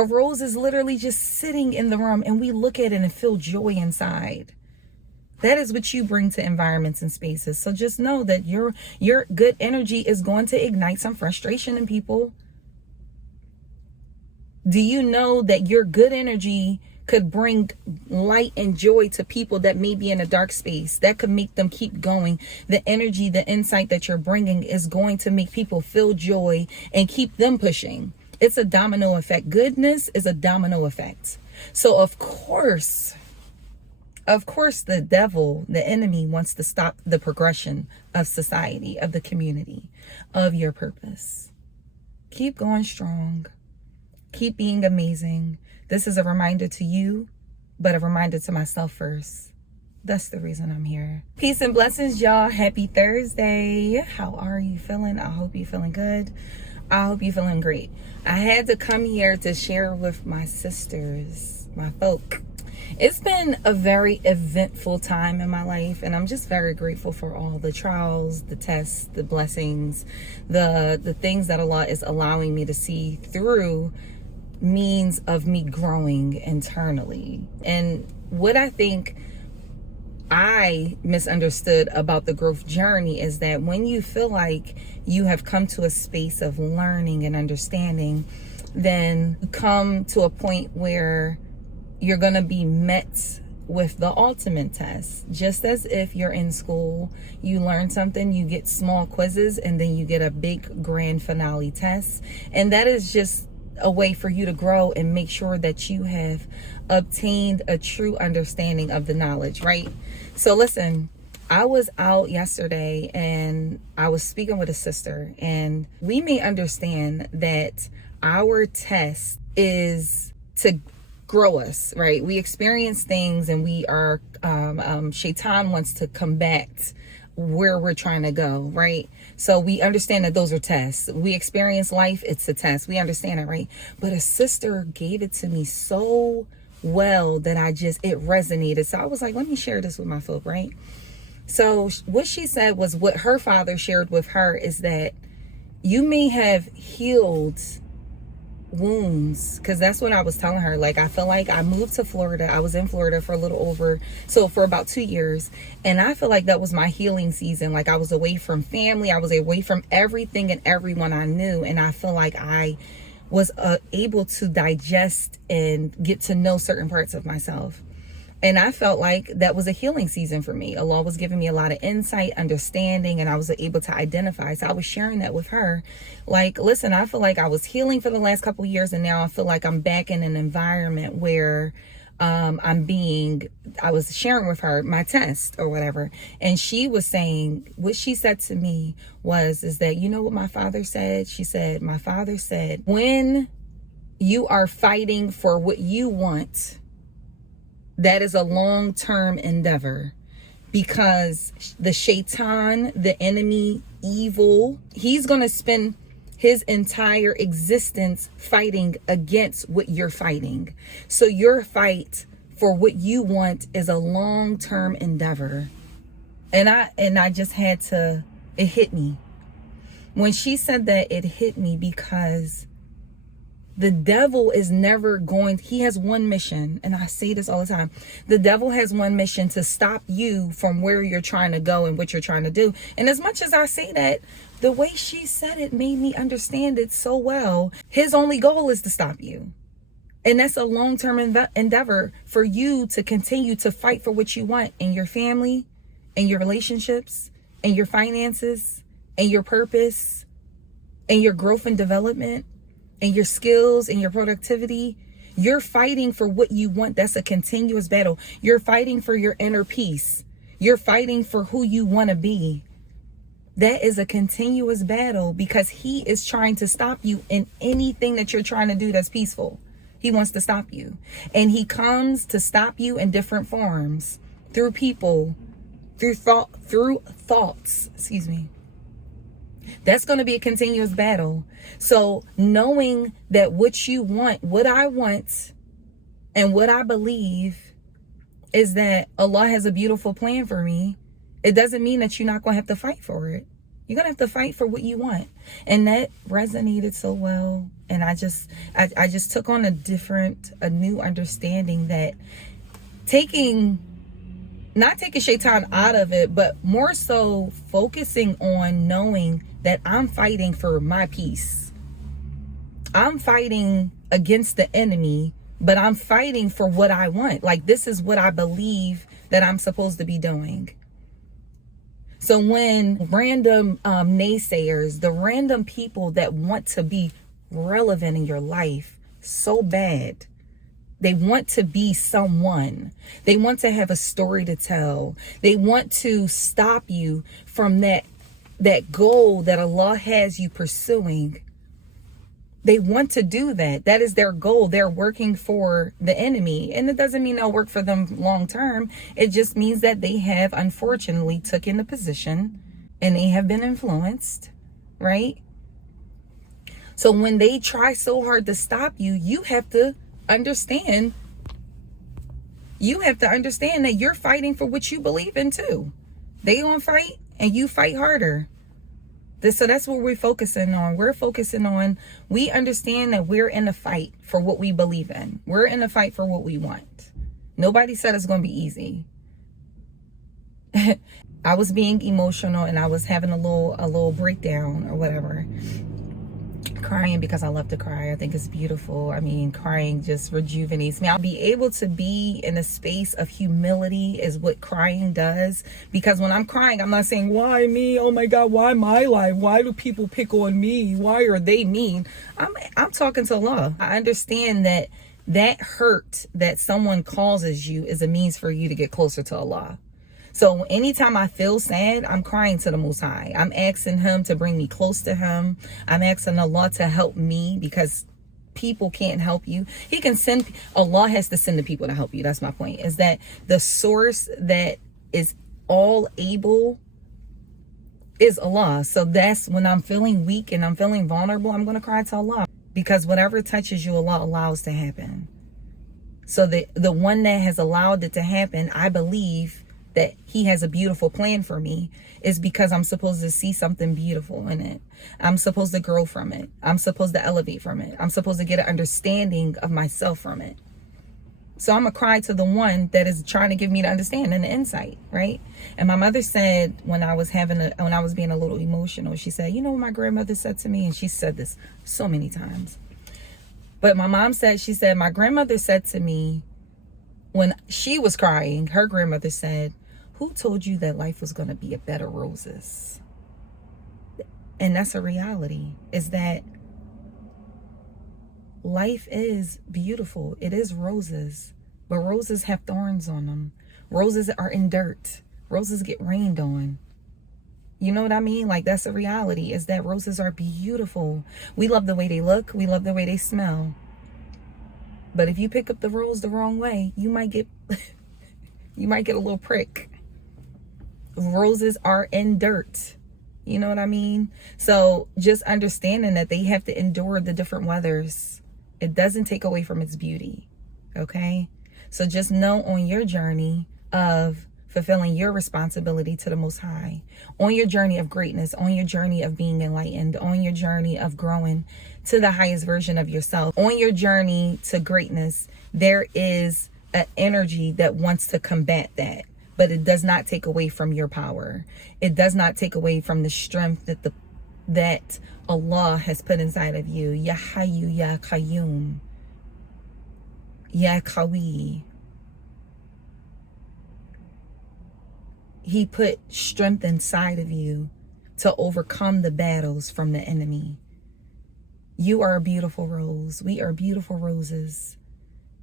A rose is literally just sitting in the room and we look at it and feel joy inside. That is what you bring to environments and spaces. So just know that your good energy is going to ignite some frustration in people. Do you know that your good energy could bring light and joy to people that may be in a dark space? That could make them keep going. The energy, the insight that you're bringing is going to make people feel joy and keep them pushing. It's a domino effect. Goodness is a domino effect. So of course, the devil, the enemy, wants to stop the progression of society, of the community, of your purpose. Keep going strong. Keep being amazing. This is a reminder to you, but a reminder to myself first. That's the reason I'm here. Peace and blessings, y'all. Happy Thursday. How are you feeling? I hope you're feeling good. I hope you're feeling great. I had to come here to share with my sisters, my folk. It's been a very eventful time in my life, and I'm just very grateful for all the trials, the tests, the blessings, the things that Allah is allowing me to see through means of me growing internally. And what I think I misunderstood about the growth journey is that when you feel like you have come to a space of learning and understanding, then you come to a point where you're going to be met with the ultimate test. Just as if you're in school, you learn something, you get small quizzes, and then you get a big grand finale test. And that is just a way for you to grow and make sure that you have obtained a true understanding of the knowledge, right? So listen, I was out yesterday and I was speaking with a sister, and we may understand that our test is to grow us, right? We experience things and we are, Shaitan wants to combat where we're trying to go, right? So we understand that those are tests. We experience life, it's a test. We understand it, right? But a sister gave it to me so well that it resonated. So I was like, let me share this with my folk, right? So what she said was what her father shared with her is that you may have healed wounds, because that's what I was telling her. Like, I feel like I moved to Florida. I was in Florida for for about 2 years, and I feel like that was my healing season. Like, I was away from family, I was away from everything and everyone I knew, and I feel like I was able to digest and get to know certain parts of myself. And I felt like that was a healing season for me. Allah was giving me a lot of insight, understanding, and I was able to identify. So I was sharing that with her. Like, listen, I feel like I was healing for the last couple of years, and now I feel like I'm back in an environment where I was sharing with her my test or whatever. And she was saying, what she said to me is that, you know what my father said? She said, my father said, when you are fighting for what you want, that is a long-term endeavor, because the Shaitan, the enemy, evil, he's going to spend his entire existence fighting against what you're fighting. So your fight for what you want is a long-term endeavor. And I just had to, it hit me. When she said that, it hit me because the devil is never he has one mission, and I say this all the time. The devil has one mission: to stop you from where you're trying to go and what you're trying to do. And as much as I say that, the way she said it made me understand it so well. His only goal is to stop you. And that's a long-term endeavor for you to continue to fight for what you want in your family, in your relationships, in your finances, in your purpose, in your growth and development, and your skills and your productivity. You're fighting for what you want. That's a continuous battle. You're fighting for your inner peace. You're fighting for who you want to be. That is a continuous battle, because he is trying to stop you in anything that you're trying to do that's peaceful. He wants to stop you. And he comes to stop you in different forms, through people, through thoughts, excuse me. That's going to be a continuous battle. So knowing that what you want, what I want, and what I believe is that Allah has a beautiful plan for me, it doesn't mean that you're not going to have to fight for it. You're going to have to fight for what you want. And that resonated so well. And I just took on a new understanding that not taking shaitan out of it, but more so focusing on knowing that I'm fighting for my peace. I'm fighting against the enemy, but I'm fighting for what I want. Like, this is what I believe that I'm supposed to be doing. So when random naysayers, the random people that want to be relevant in your life so bad, they want to be someone, they want to have a story to tell, they want to stop you from that goal that Allah has you pursuing. They want to do that. That is their goal. They're working for the enemy. And it doesn't mean they'll work for them long term. It just means that they have unfortunately taken the position and they have been influenced, right? So when they try so hard to stop you, you have to understand. You have to understand that you're fighting for what you believe in too. They gonna fight and you fight harder. So that's what we're focusing on. We understand that we're in a fight for what we believe in. We're in a fight for what we want. Nobody said it's going to be easy. I was being emotional and I was having a little breakdown or whatever. Crying because I love to cry. I think it's beautiful. I mean, crying just rejuvenates me. I'll be able to be in a space of humility is what crying does. Because when I'm crying, I'm not saying, why me? Oh my God, why my life? Why do people pick on me? Why are they mean? I'm talking to Allah. I understand that hurt that someone causes you is a means for you to get closer to Allah. So anytime I feel sad, I'm crying to the Most High. I'm asking him to bring me close to him. I'm asking Allah to help me because people can't help you. Allah has to send the people to help you. That's my point, is that the source that is all able is Allah. So that's when I'm feeling weak and I'm feeling vulnerable, I'm going to cry to Allah, because whatever touches you, Allah allows to happen. So the one that has allowed it to happen, I believe that he has a beautiful plan for me, is because I'm supposed to see something beautiful in it. I'm supposed to grow from it. I'm supposed to elevate from it. I'm supposed to get an understanding of myself from it. So I'm going to cry to the one that is trying to give me the understanding and the insight, right? And my mother said, when I was being a little emotional, she said, you know what my grandmother said to me? And she said this so many times. But my mom said, my grandmother said to me, when she was crying, her grandmother said, who told you that life was going to be a bed of roses? And that's a reality, is that life is beautiful. It is roses, but roses have thorns on them. Roses are in dirt. Roses get rained on. You know what I mean? Like, that's a reality, is that roses are beautiful. We love the way they look. We love the way they smell. But if you pick up the rose the wrong way, you might get a little prick. Roses are in dirt. You know what I mean? So just understanding that they have to endure the different weathers, it doesn't take away from its beauty. Okay? So just know, on your journey of fulfilling your responsibility to the Most High, on your journey of greatness, on your journey of being enlightened, on your journey of growing to the highest version of yourself, on your journey to greatness, there is an energy that wants to combat that, but it does not take away from your power. It does not take away from the strength that Allah has put inside of you. Ya Hayyu Ya Qayyum, Ya Qawi. He put strength inside of you to overcome the battles from the enemy. You are a beautiful rose. We are beautiful roses.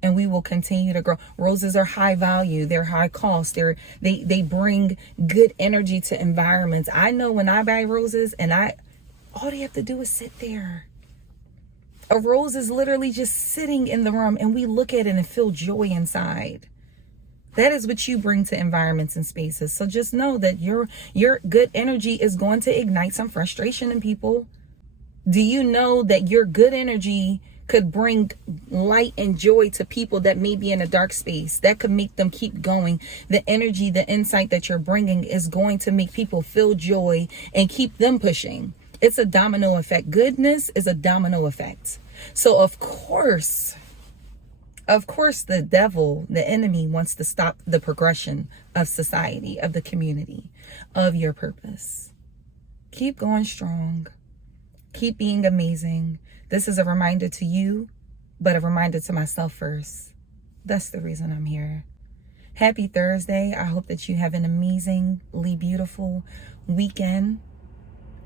And we will continue to grow. Roses are high value. They're high cost. They bring good energy to environments. I know when I buy roses, and all they have to do is sit there. A rose is literally just sitting in the room, and we look at it and feel joy inside. That is what you bring to environments and spaces. So just know that your good energy is going to ignite some frustration in people. Do you know that your good energy could bring light and joy to people that may be in a dark space? That could make them keep going. The energy, the insight that you're bringing is going to make people feel joy and keep them pushing. It's a domino effect. Goodness is a domino effect. So of course, the devil, the enemy, wants to stop the progression of society, of the community, of your purpose. Keep going strong. Keep being amazing. This is a reminder to you, but a reminder to myself first. That's the reason I'm here. Happy Thursday. I hope that you have an amazingly beautiful weekend.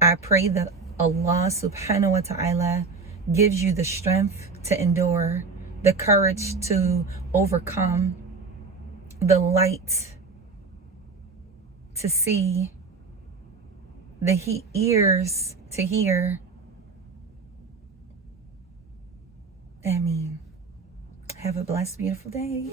I pray that Allah subhanahu wa ta'ala gives you the strength to endure, the courage to overcome, the light to see, the ears to hear. Ameen. Have a blessed, beautiful day.